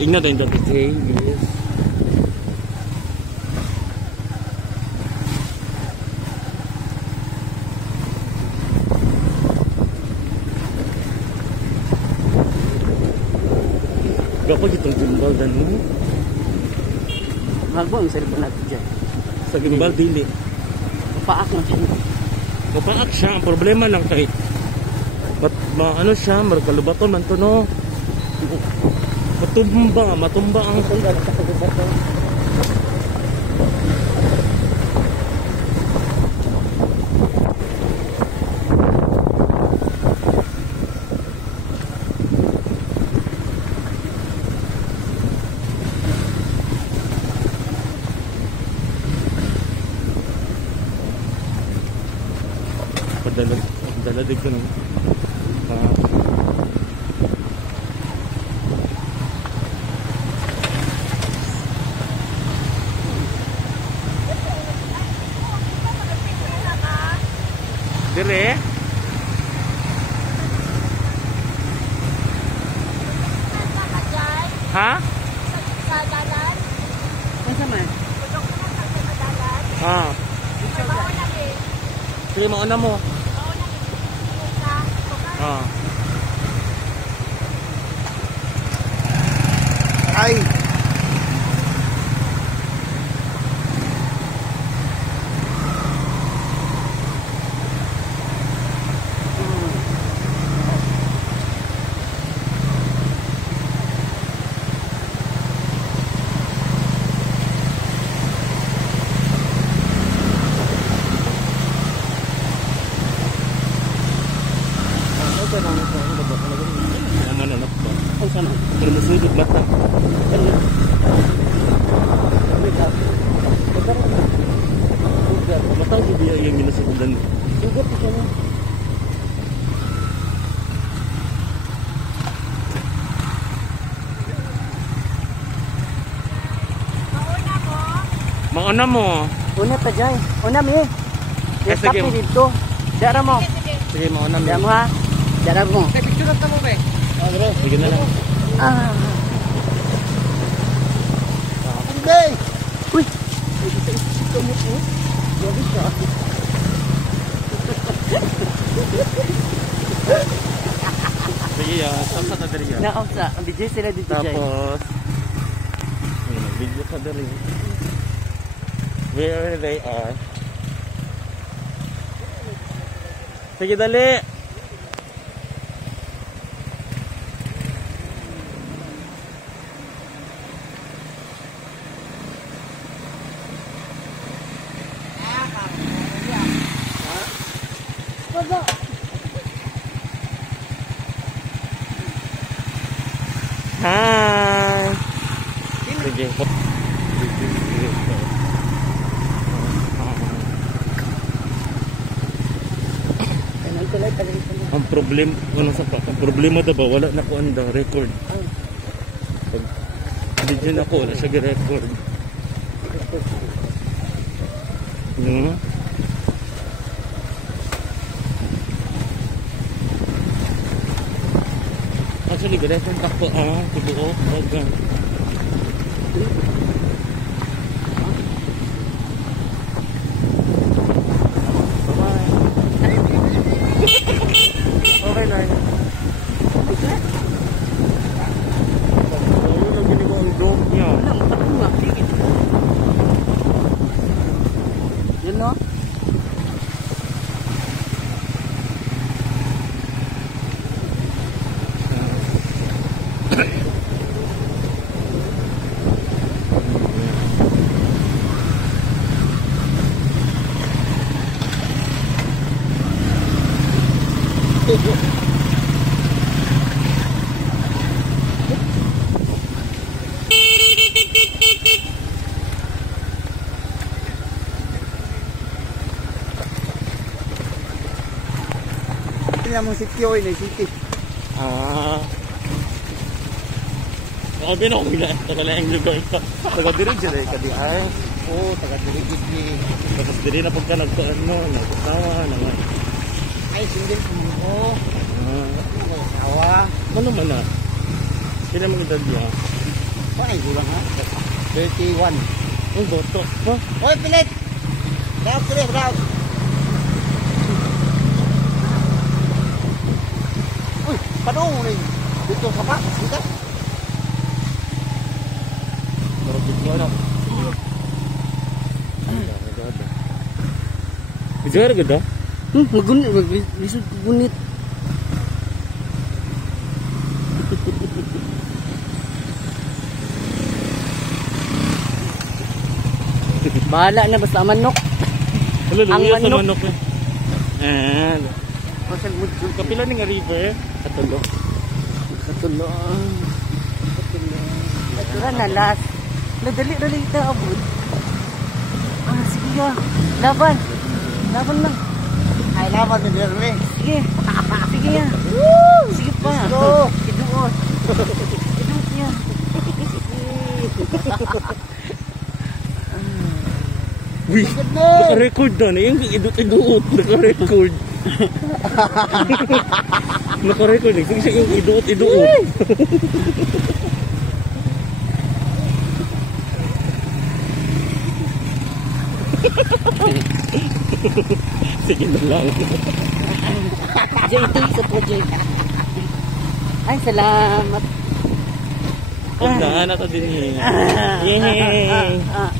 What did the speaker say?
Ingat din dito. Okay, yes. Gapag itong gimbal dan mo. Magbo ang cellphone natin dyan. Sa gimbal dili. Paak na siya. Mapaak siya. Ang problema lang kay ano siya, markalubaton man to no. Matumba ang Tunda na sa pagbabato. Daladig ko ng dire ha? Sa dalan? Ano sa man? Tulog ko na sa dalan? Ha? Mauna eh. Sige, mauna mo. Mauna eh. Ha? Ay! Mananap ba? Ang sana? Pero masudog mata. Matang ko biya yung minasudan. Sugat ko siya na. Mauna ko. Mauna mo. Una pa dyan. Una mi. Eh, Stop sige. mi dito. Dara mo. Sige. Sige, mauna mo. Dara mo ha. Dara mo. Picture na mo be. Sige na lang. Ah. Hindi. Uy. Grabe siya. Sige, saan sa dali yan? Nakamsa. Ang DJ sila dito dyan. Tapos, video ka dali. Where they are. Sige, dali. Hi. Sige. Ang problem, ano sa ang problema daw ba wala na ko ang record. Pag video na ko wala siya gi-record. Actually, gi-record ako tubuo pag okay na yun. Ayun ang ginagawa ang dog niya. Wala, matatunga. Yun no? Tingnan mo city oil na city. Sabi na kung tagal yung lugar ito. Taga-dirig dyan eh, kadi ay. Oo, taga-dirig ni. Tapos diri na pagka nagkaano, nagkasawa, naman. Ay, single mo. Ah, Sawa. ano man na? Sila mga edad niya? Ay, gulang ha. 31. Ang boto. Ha? Oy, pilit! Daog, pilit, daog. Uy, padung rin. Dito sa pa, dito. Marapit mo na. Bijar ganda? Magunit, maglisod gunit. Bahala na basta manok. Wala, Ang luya sa manok. manok eh. Ah, Pasal mo dito. kapila ni nga river. Katulo. Katulo. Katulo na last. Dali ito abot. Ah, sige ya. Laban. Laban lang. Ay, laban din rin. Sige. Sige ya. Sige pa. Iduot. Iduot niya. Uy, naka-record na. Yung idut-idut. Naka-record. Naka-record. Sige siya yung idut-idut. Sige na lang. Jay, ito isa po, Jay. Ay, salamat. Huwag na, nato din eh. Yay! Ah.